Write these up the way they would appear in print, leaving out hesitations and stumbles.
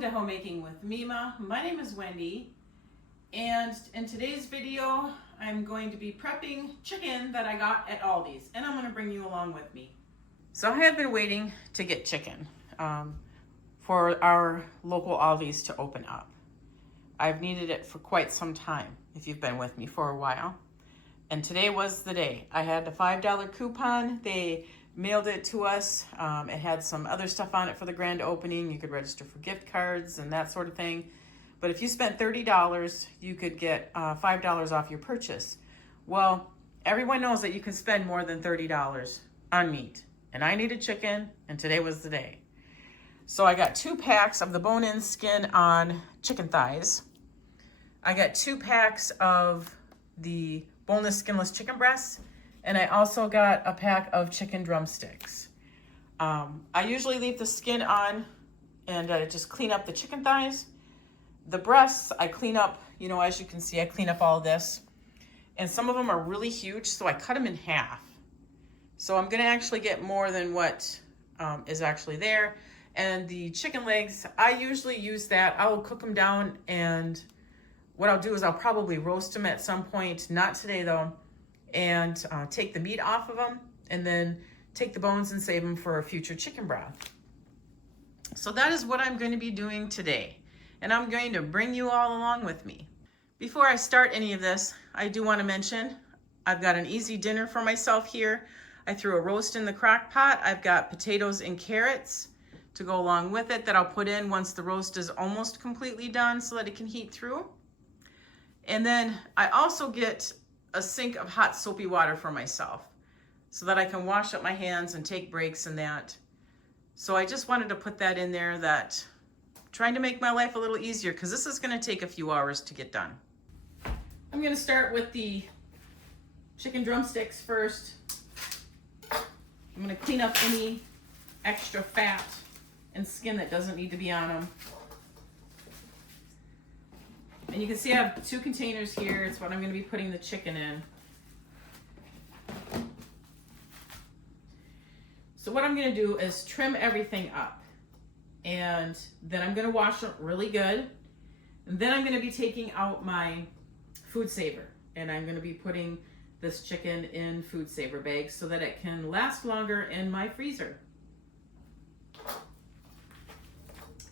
Welcome to Homemaking with Mima. My name is Wendy, and in today's video I'm going to be prepping chicken that I got at Aldi's, and I'm going to bring you along with me. So I have been waiting to get chicken for our local Aldi's to open up. I've needed it for quite some time, if you've been with me for a while. And today was the day. I had the $5 coupon. They mailed it to us. It had some other stuff on it for the grand opening. You could register for gift cards and that sort of thing. But if you spent $30, you could get $5 off your purchase. Well, everyone knows that you can spend more than $30 on meat. And I needed chicken, and today was the day. So I got 2 packs of the bone-in skin on chicken thighs. I got 2 packs of the boneless, skinless chicken breasts, and I also got a pack of chicken drumsticks. I usually leave the skin on and just clean up the chicken thighs. The breasts, I clean up, as you can see, I clean up all of this. And some of them are really huge, so I cut them in half. So I'm gonna actually get more than what is actually there. And the chicken legs, I usually use that. I will cook them down, and what I'll do is I'll probably roast them at some point, not today though, and take the meat off of them, and then take the bones and save them for a future chicken broth. So that is what I'm going to be doing today, and I'm going to bring you all along with me. Before I start any of this, I do want to mention I've got an easy dinner for myself here. I threw a roast in the crock pot. I've got potatoes and carrots to go along with it that I'll put in once the roast is almost completely done so that it can heat through. And then I also get a sink of hot soapy water for myself so that I can wash up my hands and take breaks and that. So I just wanted to put that in there, that trying to make my life a little easier, because this is going to take a few hours to get done. I'm going to start with the chicken drumsticks first. I'm going to clean up any extra fat and skin that doesn't need to be on them. And you can see I have 2 containers here. It's what I'm going to be putting the chicken in. So what I'm going to do is trim everything up. And then I'm going to wash it really good. And then I'm going to be taking out my food saver. And I'm going to be putting this chicken in food saver bags so that it can last longer in my freezer.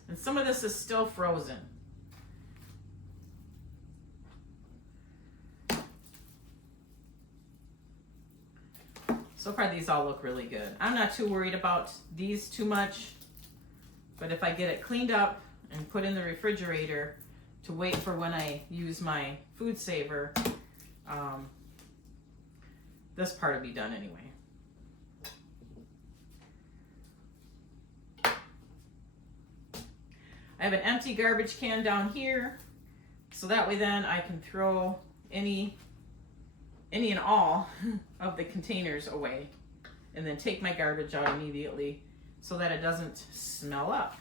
And some of this is still frozen. So far, these all look really good. I'm not too worried about these too much, but if I get it cleaned up and put in the refrigerator to wait for when I use my food saver, this part will be done anyway. I have an empty garbage can down here, so that way then I can throw any and all of the containers away, and then take my garbage out immediately so that it doesn't smell up.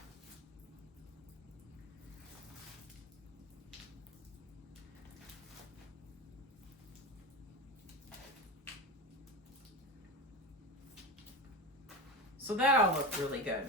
So that all looked really good.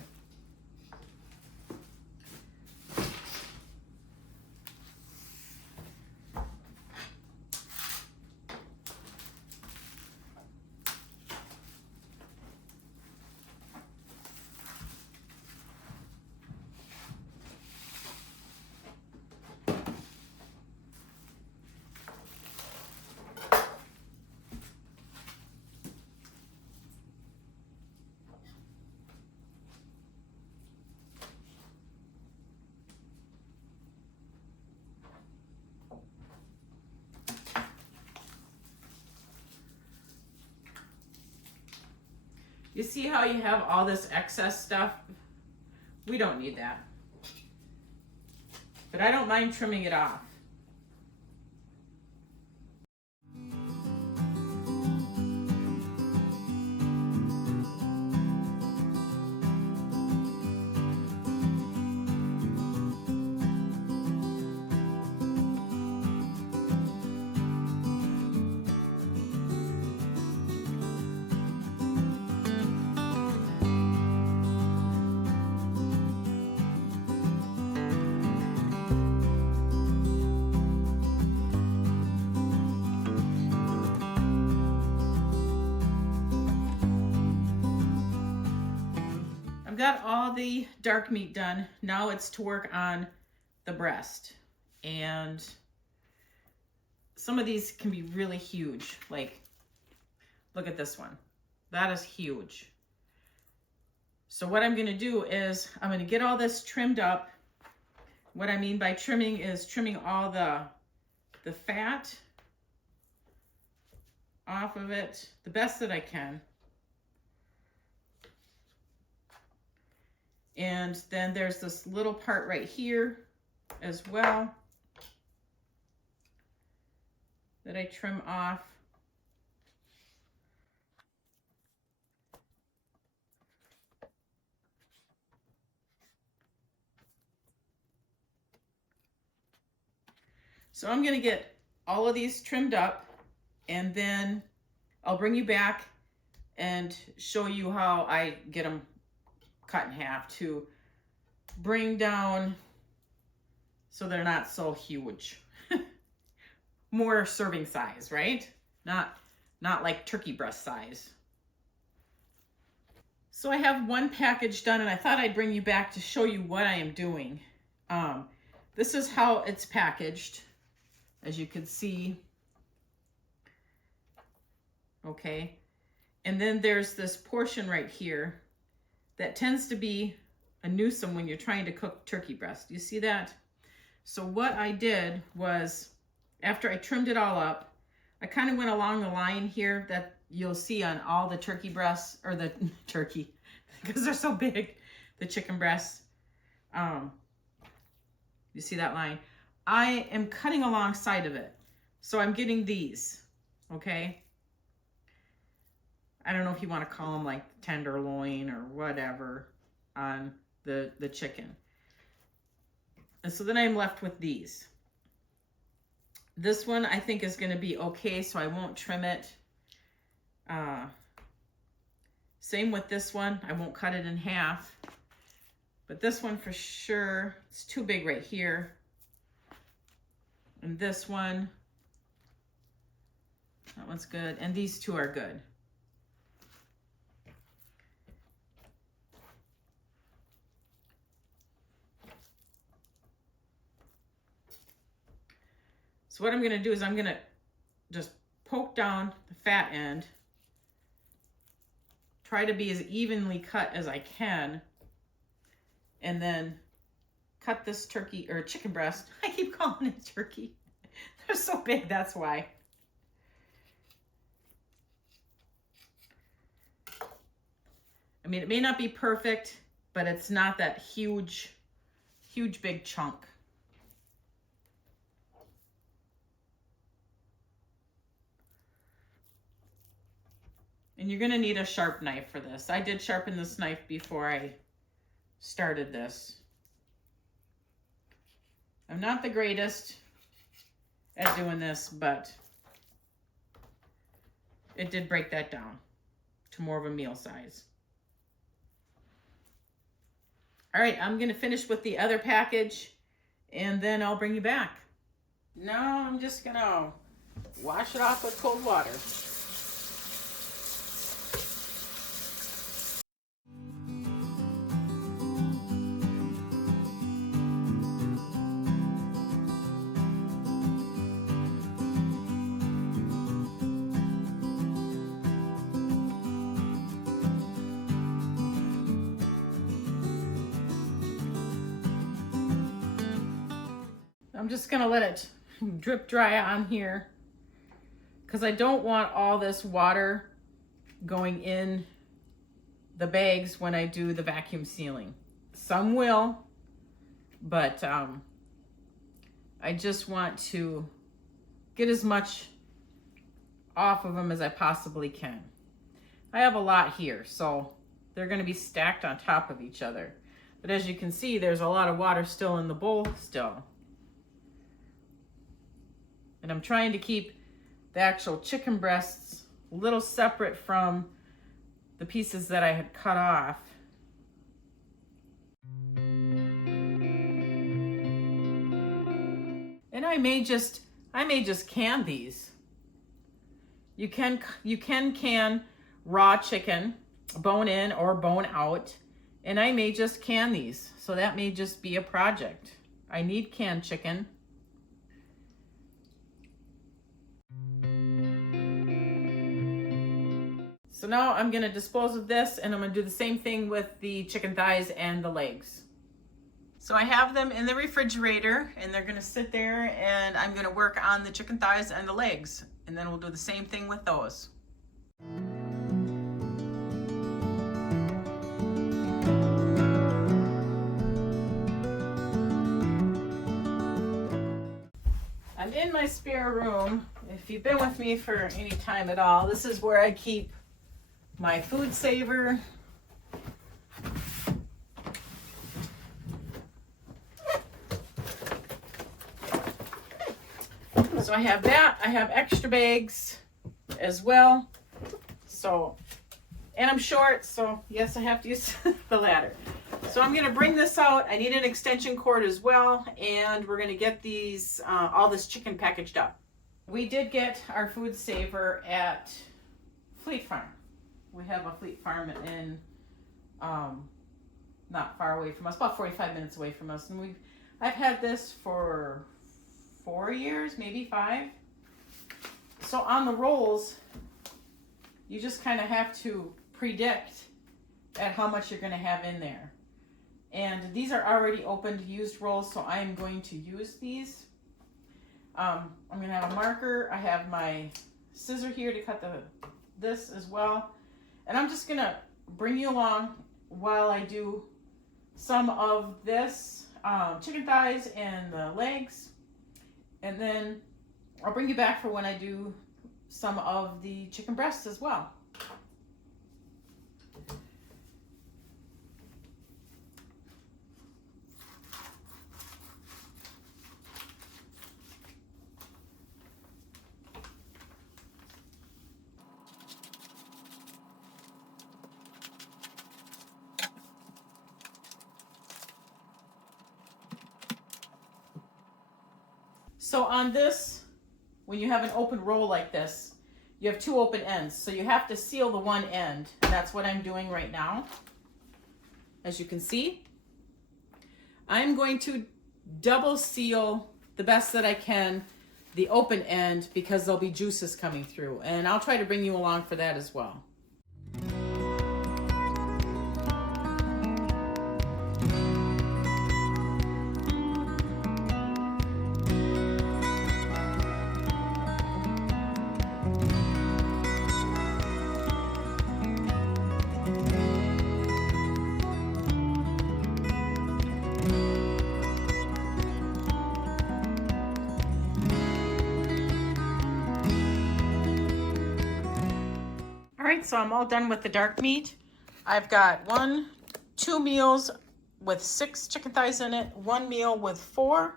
You see how you have all this excess stuff? We don't need that. But I don't mind trimming it off. got all the dark meat done. Now it's to work on the breast. And some of these can be really huge. Like, look at this one. That is huge. So what I'm gonna do is I'm gonna get all this trimmed up. What I mean by trimming is trimming all the fat off of it the best that I can. And then there's this little part right here as well that I trim off. So I'm gonna get all of these trimmed up, and then I'll bring you back and show you how I get them cut in half to bring down so they're not so huge. More serving size, right? Not like turkey breast size. So I have one package done, and I thought I'd bring you back to show you what I am doing. This is how it's packaged, as you can see. Okay, and then there's this portion right here that tends to be a nuisance when you're trying to cook turkey breast. You see that? So what I did was, after I trimmed it all up, I kind of went along the line here that you'll see on all the turkey breasts, or the turkey, because they're so big, the chicken breasts. You see that line? I am cutting alongside of it. So I'm getting these, okay? I don't know if you want to call them like tenderloin or whatever on the chicken. And so then I'm left with these. This one I think is going to be okay, so I won't trim it. Same with this one. I won't cut it in half. But this one for sure, it's too big right here. And this one, that one's good. And these two are good. So what I'm going to do is I'm going to just poke down the fat end, try to be as evenly cut as I can, and then cut this turkey or chicken breast. I keep calling it turkey. They're so big, that's why. I mean, it may not be perfect, but it's not that huge big chunk. And you're gonna need a sharp knife for this. I did sharpen this knife before I started this. I'm not the greatest at doing this, but it did break that down to more of a meal size. All right, I'm gonna finish with the other package, and then I'll bring you back. Now I'm just gonna wash it off with cold water. I'm just gonna let it drip dry on here because I don't want all this water going in the bags when I do the vacuum sealing. Some will, but I just want to get as much off of them as I possibly can. I have a lot here, so they're gonna be stacked on top of each other. But as you can see, there's a lot of water still in the bowl still. And I'm trying to keep the actual chicken breasts a little separate from the pieces that I had cut off. And I may just can these. You can can raw chicken, bone in or bone out, And I may just can these. So that may just be a project. I need canned chicken. So now I'm gonna dispose of this, and I'm gonna do the same thing with the chicken thighs and the legs. So I have them in the refrigerator, and they're gonna sit there, and I'm gonna work on the chicken thighs and the legs, and then we'll do the same thing with those. I'm in my spare room. If you've been with me for any time at all, this is where I keep my food saver. So I have that. I have extra bags as well. So, and I'm short, so yes, I have to use the ladder. So I'm gonna bring this out. I need an extension cord as well, and we're gonna get these, all this chicken packaged up. We did get our food saver at Fleet Farm. We have a Fleet Farm in, not far away from us, about 45 minutes away from us. And I've had this for 4 years, maybe 5. So on the rolls, you just kind of have to predict at how much you're going to have in there. And these are already opened used rolls, so I am going to use these. I'm going to have a marker. I have my scissor here to cut this as well. And I'm just going to bring you along while I do some of this chicken thighs and the legs. And then I'll bring you back for when I do some of the chicken breasts as well. So on this, when you have an open roll like this, you have 2 open ends. So you have to seal the one end. And that's what I'm doing right now. As you can see, I'm going to double seal the best that I can the open end because there'll be juices coming through. And I'll try to bring you along for that as well. Alright, so I'm all done with the dark meat. I've got 2 meals with 6 chicken thighs in it, 1 meal with 4,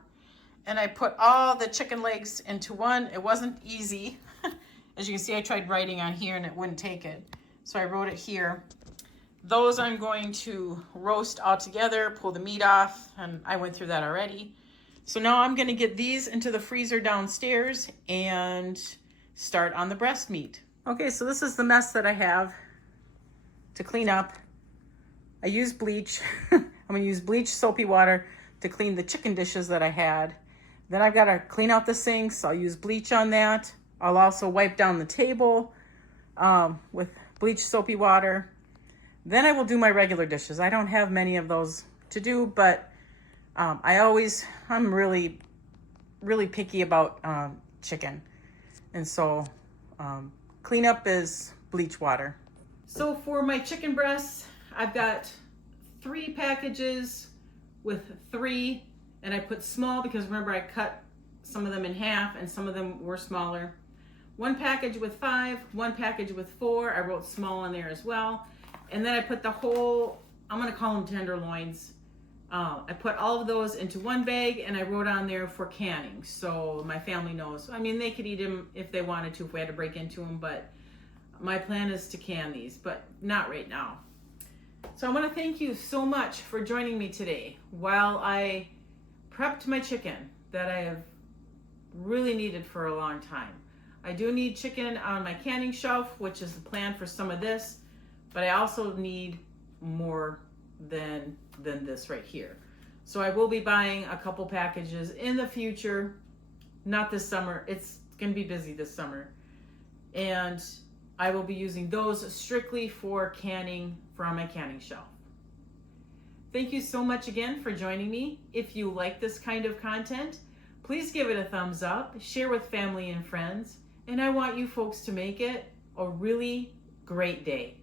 and I put all the chicken legs into one. It wasn't easy. As you can see, I tried writing on here and it wouldn't take it. So I wrote it here. Those I'm going to roast all together, pull the meat off, and I went through that already. So now I'm going to get these into the freezer downstairs and start on the breast meat. Okay, so this is the mess that I have to clean up. I use bleach. I'm gonna use bleach soapy water to clean the chicken dishes that I had. Then I've got to clean out the sinks. I'll use bleach on that. I'll also wipe down the table with bleach soapy water. Then I will do my regular dishes. I don't have many of those to do, but I'm really picky about chicken. And so cleanup is bleach water. So for my chicken breasts, I've got 3 packages with 3, and I put small because remember I cut some of them in half and some of them were smaller. 1 package with 5, 1 package with 4. I wrote small on there as well. And then I put the whole, I'm gonna call them tenderloins. I put all of those into 1 bag and I wrote on there for canning. So my family knows. I mean, they could eat them if they wanted to, if we had to break into them, but my plan is to can these, but not right now. So I want to thank you so much for joining me today while I prepped my chicken that I have really needed for a long time. I do need chicken on my canning shelf, which is the plan for some of this, but I also need more than this right here. So I will be buying a couple packages in the future, not this summer. It's going to be busy this summer. And I will be using those strictly for canning from my canning shelf. Thank you so much again for joining me. If you like this kind of content, please give it a thumbs up, share with family and friends, and I want you folks to make it a really great day.